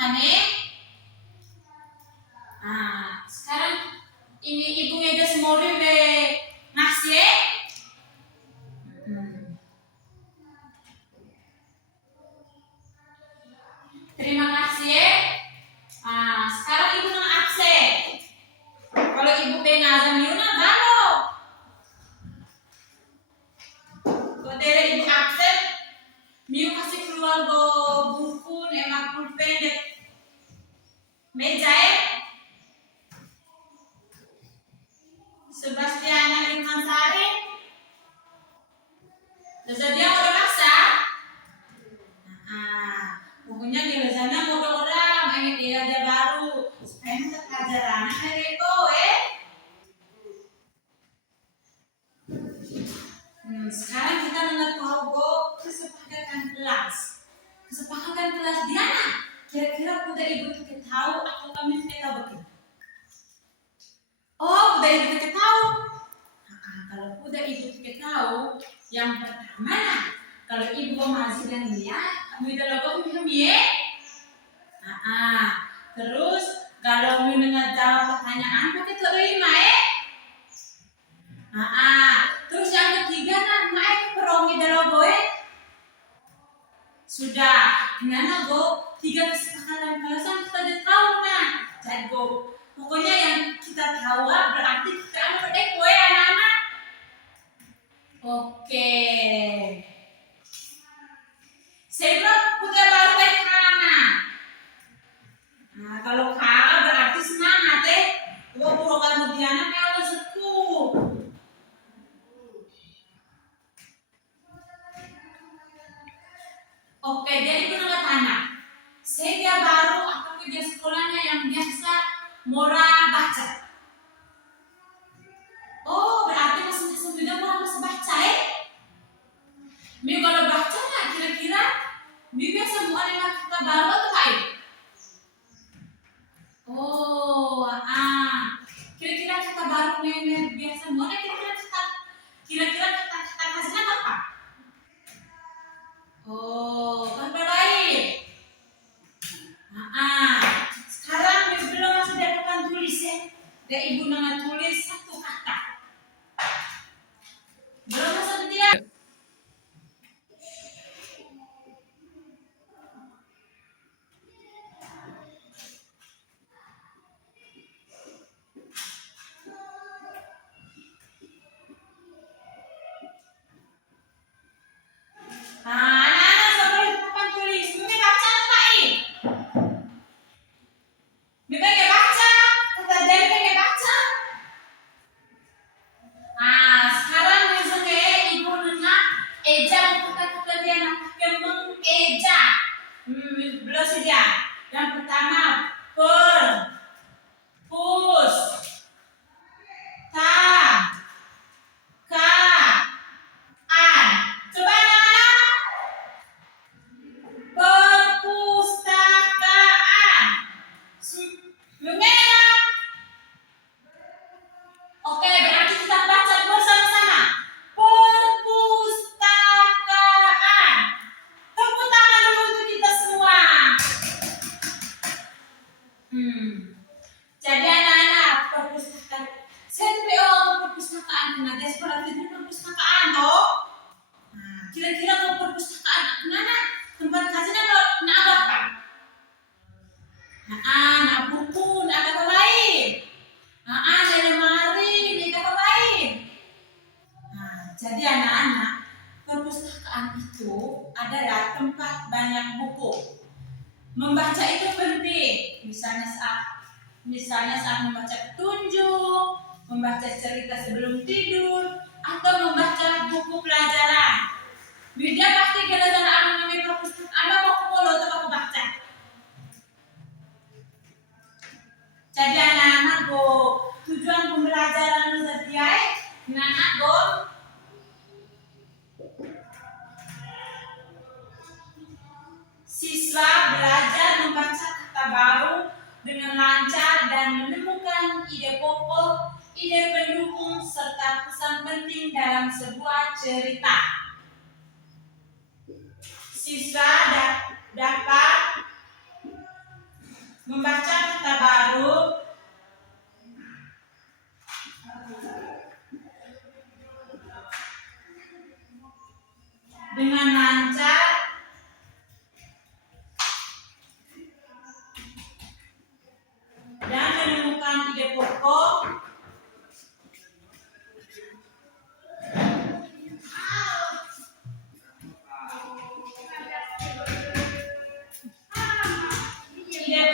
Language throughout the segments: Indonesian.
hane. Sekarang ini Ibu Mega semori be ngasih. Terima kasih. Sekarang Ibu nang absen. Kalau Ibu pengazam Yuna galo. Kalau Ibu absen, Miu kasih keluar go buku emak pulpen dek meja Sebastiana Limansari. Terus dia udah paksa. Pokoknya di sana mau orang ini dia baru. Supaya kita pelajaran hari itu Sekarang kita nggak tahu kesepakatan kelas. Kesepakatan kelas Diana. Kira-kira udah Ibu kita tahu atau kami tidak tahu begitu? Oh, udah Ibu kita tahu. Kalau udah Ibu kita tahu, yang pertama kalau Ibu masih dan lihat, kami udah lakukan minum ya. Terus kalau mendengar jawab pertanyaan pakai terima Terus yang ketiga naik perongi dalam boy. Sudah, gimana Go? 3 kesepakatan kelasan kita udah tahu Jadi Go, pokoknya yang kita tahu berarti kita ada boy anak-anak. Oke. Sebelum udah baru karena. Kalau kakak berarti semangat Gua program Diana kalau seku. Oke, jadi itu nama tanya. Saya baru atau kerja sekolahnya yang biasa mora baca. Oh, berarti masing-masing juga mora masih baca Mi kalau baca kira-kira Mi biasa mau ada kita baru atau baik? Oh, kira-kira kita baru nih biasa mau ada kira-kira kita hasilnya apa? Oh, kan baik. Sekarang belum masih ada tulis Dan Ibu nama tulis satu kata. Belum masuk dia. Anak-anak sebelum papan tulis, Mimi baca atau baik? Mimi pengen baca, kata dia pengen baca. Sekarang misalnya Ibu dengar eja kata dia nak pakai mengeja. Belum saja. Yang pertama per, pus, ta, ka, an. Coba anak-anak. Perpustakaan. Lumena. Oke, berarti kita baca bersama-sama. Perpustakaan. Tepuk tangan dulu untuk kita semua. Jadi anak-anak perpustakaan. Saya perpustakaan nanti sekolah itu perpustakaan toh. Kira-kira mau perpustakaan mana? Tempat kasihnya nak apa? Nak buku, nak apa lain? Ada lemari, nak apa lain? Jadi anak-anak, perpustakaan itu adalah tempat banyak buku. Membaca itu penting. Misalnya saat membaca petunjuk, membaca cerita sebelum tidur, atau membaca buku pelajaran. Dia pasti gelasan anak namanya perpustakaan mau follow atau mau baca. Jadi anak-anak tujuan pembelajaran setiap anak siswa belajar membaca kata baru dengan lancar dan menemukan ide pokok, ide pendukung serta pesan penting dalam sebuah cerita. Siswa dapat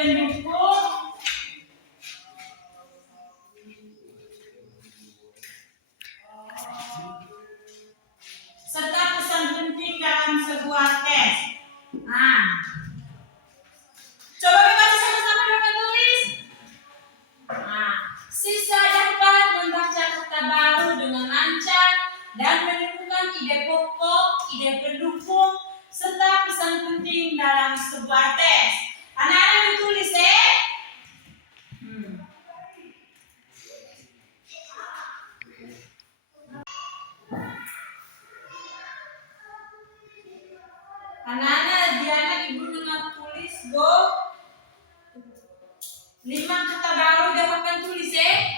pendukung serta pesan penting dalam sebuah tes. Nah, coba dibaca sama-sama dengan tulis. Nah, siswa dapat membaca kata baru dengan lancar dan menemukan ide pokok, ide pendukung, serta pesan penting dalam sebuah tes. Anak-anak ditulis ya. Anak-anak, Diana ibu dengan tulis go. 5 kata baru dapatkan tulis ya.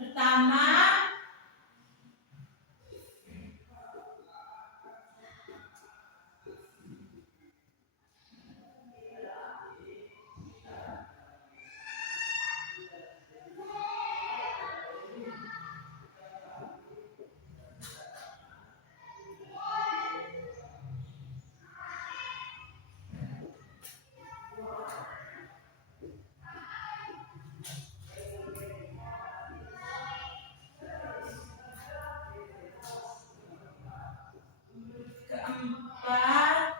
Pertama, keempat,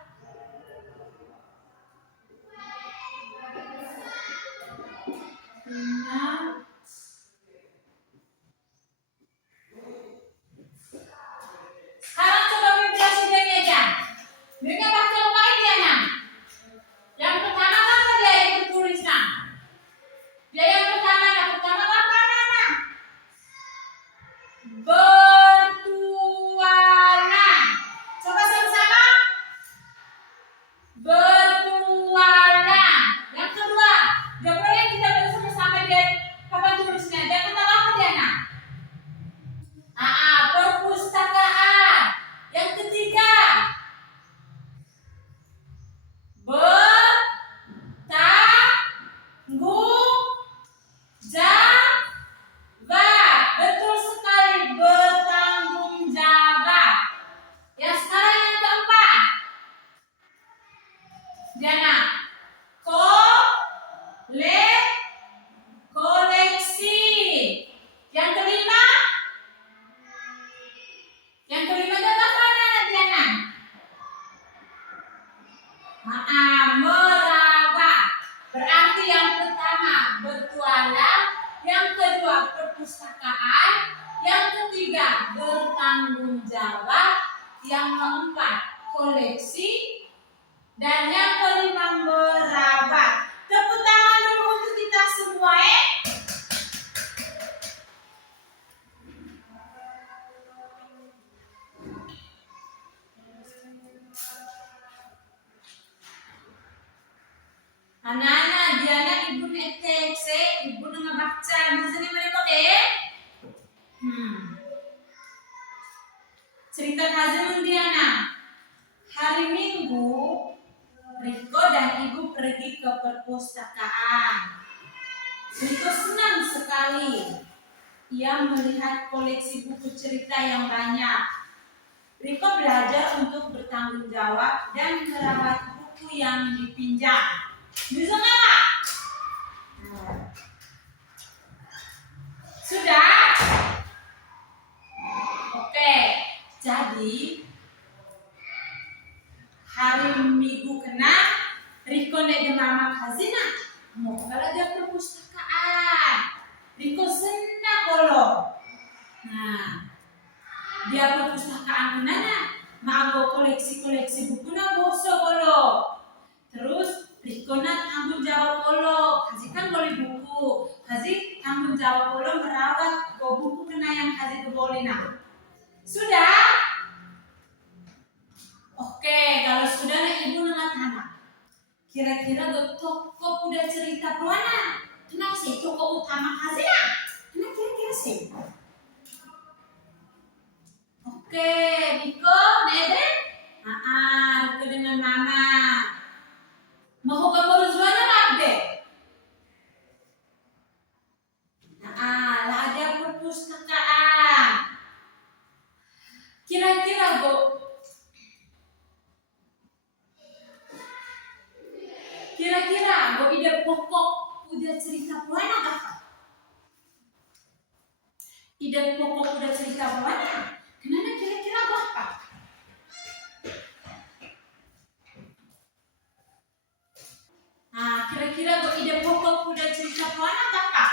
enam, sekarang coba vibrasi dia meja. Dia baca apa dia nak? Yang pertama apa dia yang tulis nak? Dia yang pertama apa nak? Bertualang. Coba sama-sama. Bertualang. Yang kedua, dia boleh kita baca sama-sama dia papan tulisnya. Dia pertama apa dia nak? Perpustakaan. Yang ketiga, bertanggung jawab. Betul sekali, bertanggung jawab. Yang sekarang yang keempat, Diana, koleksi. Yang kelima itu apa Diana? Merawat. Berarti yang pertama bertualang, yang kedua perpustakaan, yang ketiga bertanggung jawab, yang keempat koleksi, dan yang kelima merawat. Tepuk tangan dulu untuk kita semua ya. Anak-anak, Diana ibu netek, ibu ngebaca, misalnya mereka cerita Kazim Diana. Hari Minggu, Riko dan ibu pergi ke perpustakaan. Riko senang sekali. Ia melihat koleksi buku cerita yang banyak. Riko belajar untuk bertanggung jawab dan merawat buku yang dipinjam. Bisa nggak? Sudah? Oke. Jadi hari Minggu kena Riko nek mama Hazina mau belajar perpustakaan. Riko senang bolo. Nah, dia perpustakaan kenana mau koleksi buku na boso bolo. Terus Riko na tanggung jawab bolo. Kazi kan boleh buku. Kazi tanggung jawab bolo merawat buku kena yang kazi boleh na. Sudah? Oke, kalau sudah ibu tanya. Kira-kira toko udah cerita mana? Kenapa sih toko utama Hazina? Kenapa kira-kira sih? Oke, Niko, Neden? Niko dengan mama. Mau gambar zuana update? ide pokok udah cerita mana? Kenapa kira-kira apa? Nah, kira-kira ide pokok udah cerita mana kakak?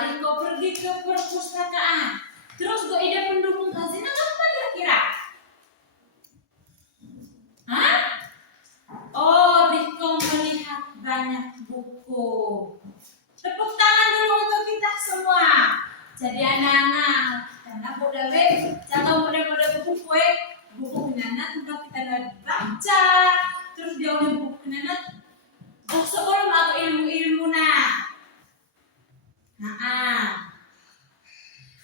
Riko pergi ke perpustakaan. Terus ide pendukung hazina apa kira-kira? Hah? Oh, Riko melihat banyak buku. Tepuk tangan dulu untuk kita semua. Jadi anak-anak, karena udah jangan model-model buku buku kenana tempat kita udah baca. Terus dia udah buku kenana. Oh, sebelum aku ilmu-ilmu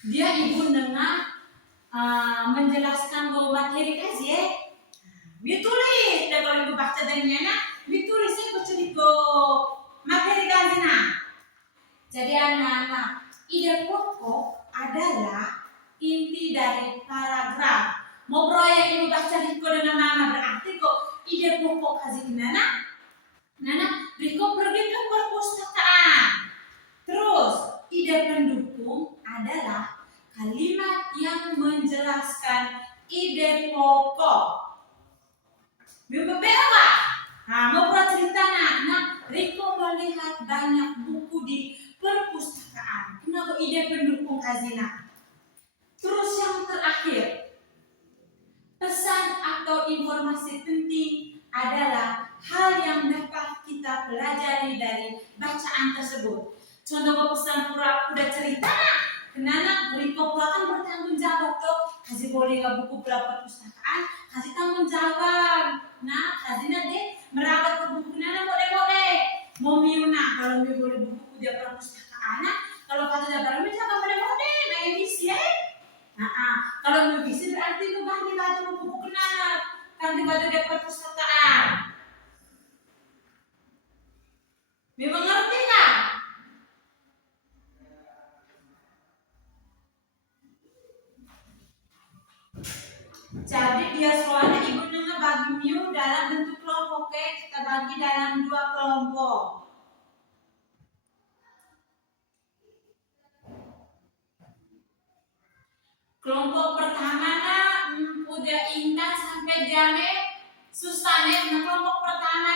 dia ibu dengar menjelaskan bahwa materi kaji ditulis dan kalau ibu baca dan ditulisnya bercerita materi kaji jadi anak-anak ide pokok adalah inti dari paragraf mau proyek ibu baca Riko dengan mama berarti kok ide pokok kaji nana Riko pergi ke perpustakaan terus ide pendukung adalah kalimat yang menjelaskan ide pokok. Berbeda. Mau cerita Riko melihat banyak buku di perpustakaan. Kenapa ide pendukung hazina? Terus yang terakhir, pesan atau informasi penting adalah hal yang dapat kita pelajari dari bacaan tersebut. Contoh pesan pura udah cerita kenapa Riko akan bertanggung jawab tuh kasih boleh ke buku perpustakaan kasih tanggung jawab kasihnya deh merawat ke buku kenapa boleh mau miuna kalau mau boleh buku dia perpustakaan kalau kata dia baru bisa boleh main visi kalau mau visi berarti itu ganti baju buku kenapa ganti baju dia perpustakaan memang ngerti nggak? Jadi dia soalnya ibu bagi Miu dalam bentuk kelompok kita bagi dalam 2 kelompok. Kelompok pertama udah Intan sampai Jame Sustanet kelompok pertama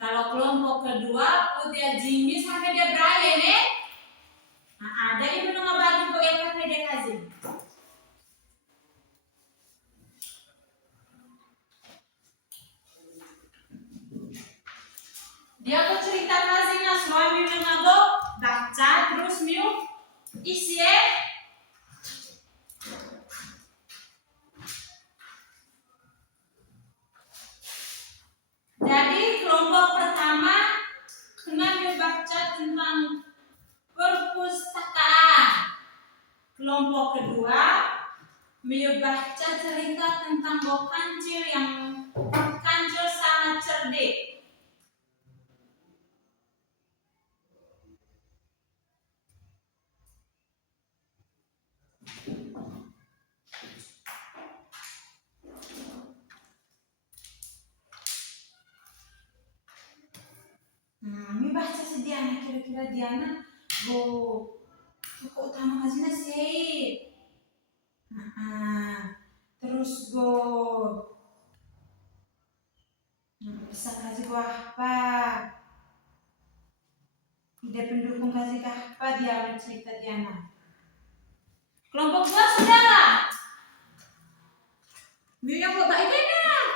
Kalau kelompok kedua udah Jimmy sampai dia Brian ada ibu bagi ke LKPD Kazim. Dia tuh cerita kasihnya suami mengago baca terus Miu isi jadi kelompok pertama kena Miu baca tentang perpustakaan. Kelompok kedua Miu baca cerita tentang Bokancil yang Kancil sangat cerdik. Ini baca sedianya kira-kira Diana tokoh utama kasihnya sih. Terus bisa kasih apa? Ide pendukung kasih apa dia cerita Diana. Kelompok 2 sudah. Dia yang buat baik memang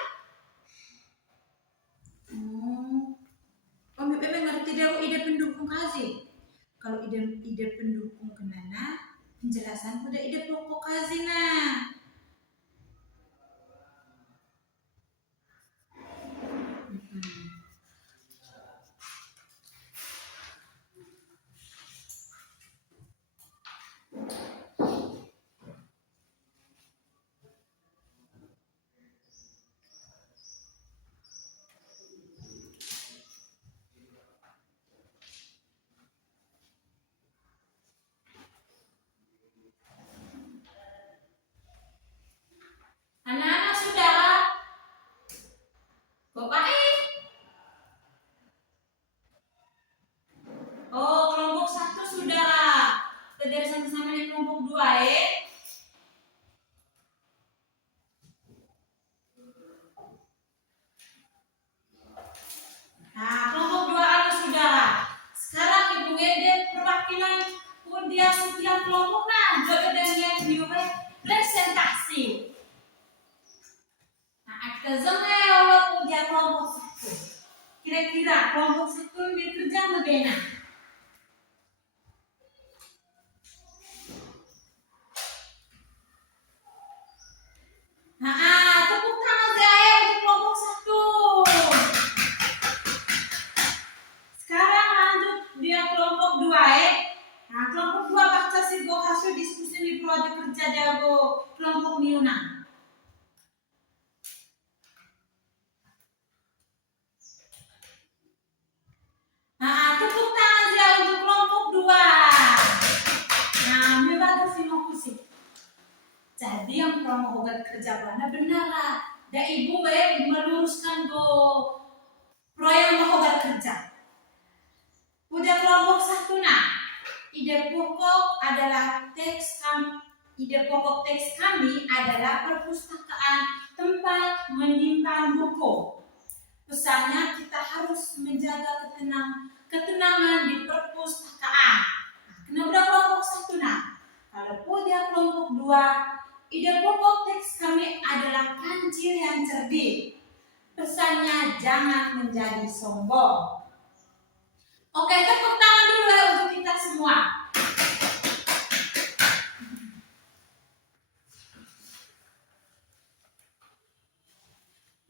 ngerti dia ide pendukung kasih. Kalau ide pendukung kenana, penjelasan udah ide pokok kasih Anak-anak sudah Bapak Kira-kira kelompok satu lebih kerja Modena. Nah, tepuk tangan saya untuk kelompok satu. Sekarang lanjut dia kelompok dua ya. Nah, kelompok dua baca si go hasil diskusi di proyek kerja jago kelompok Miuna. Nah, tepuk tangan dia untuk kelompok dua. Nah, memang mau kusik. Jadi yang mau kerja mana benar lah. Dan ibu baik meluruskan go proyek mau kerja. Udah kelompok satu nah. Ide pokok teks kami adalah perpustakaan tempat menyimpan buku. Pesannya kita harus menjaga ketenangan di perpustakaan. Kenapa kelompok satu nah? Kalau dia kelompok dua, ide pokok teks kami adalah kancil yang cerdik. Pesannya jangan menjadi sombong. Oke, tepuk tangan dulu ya untuk kita semua.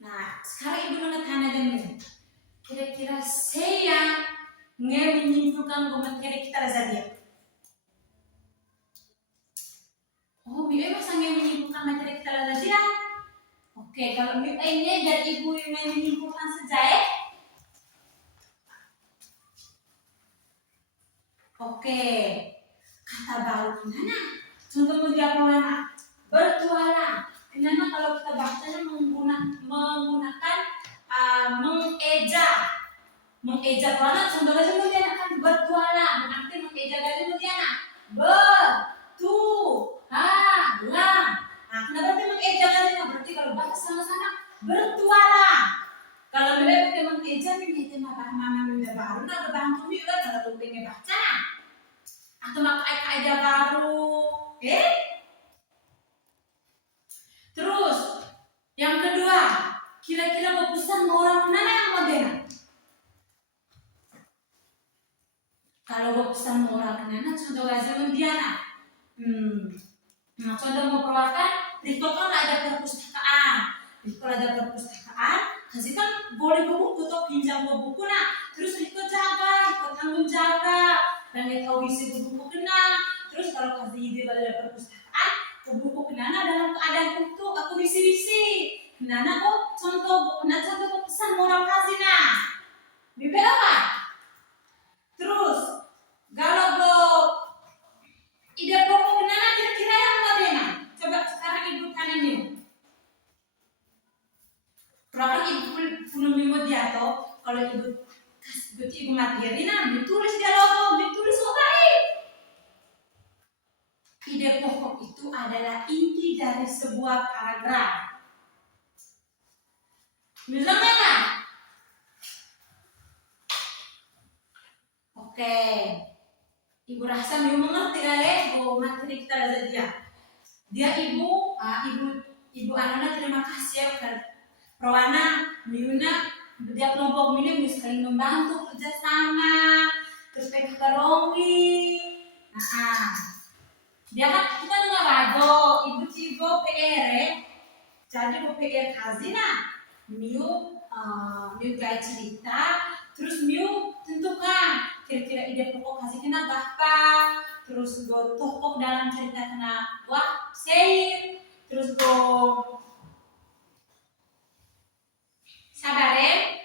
Nah, sekarang ibu tanya dulu. Kira-kira saya menyimpulkan materi kita saja. Oh, Miu masa menyimpulkan materi kita saja? Oke, kalau Miu ini dari ibu yang menyimpulkan saja ya. Oke, kata baru gimana? Contoh menjawab mana? Bertualang. Kenapa kalau kita bacanya menggunakan mengeja? Mengeja mana? Contoh aja kemudian akan bertualang. Nanti mengeja aja kemudian bertualang. Nah, kenapa berarti mengeja aja? Berarti kalau baca sama-sama bertualang. Kalau mereka pakai mengeja, ini tema bahan udah baru, nah berbantu juga kalau lu pengen baca. Atau pakai kaidah baru, oke? Terus yang kedua, kira-kira mau pesan orang mana yang modern? Kalau mau pesan orang mana, contoh aja Diana. Nah, contoh mau perwakilan, di sekolah ada perpustakaan. Di sekolah ada perpustakaan, kasih kan boleh buku atau pinjam buku nah. Terus Riko jaga, Riko tanggung jaga, dan tahu isi buku kena. Terus kalau kasih ide pada perpustakaan, buku kenana dalam keadaan utuh, aku isi-isi. Kenana kok contoh pesan moral kasih nah. Bibir apa? Terus kalau ide pokok kenana kira-kira yang mana? Coba sekarang ibu tanya nih. Kalau ibu belum ibu dia atau kalau ibu materi nah, ditulis dia logo, ditulis baik. Ide pokok itu adalah inti dari sebuah paragraf. Misalnya kan? Oke. Ibu rasa Miu mengerti kali materi kita saja. Dia ibu Anana terima kasih ya Rowana, Miuna, dia kelompok Miu saling membantu kerjasama, terus PKK Romi. Nah, dia kan kita nggak rado, ibu cigo PR, jadi bu PR kazina, Miu gaya cerita, terus Miu tentukan kira-kira ide pokok kasih kena apa, terus go tokoh dalam cerita kena wah say, terus go sabar ya,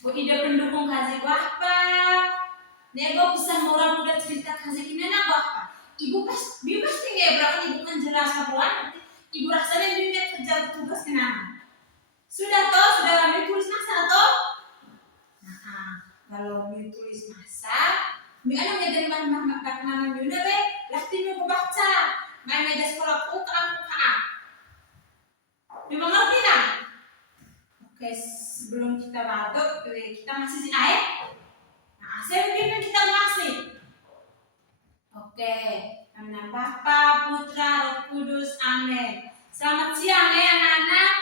go ide pendukung kasih apa, nego pesan moral muda cerita kasih kena apa, ibu pasti nggak berapa ibu kan jelas kapan, ibu rasanya ibu kerja tugas kena. Sudah kami tulis masa toh? Nah, kalau mi tulis masa, mi ada dari mana mi udah be, latih mi baca, main meja sekolah buka. Mi mengerti nak? Oke, sebelum kita batuk, kita masih si air. Nah, saya pimpin kita masih. Oke, nama Bapa, Putra, Roh Kudus, Amin. Selamat siang ya anak-anak.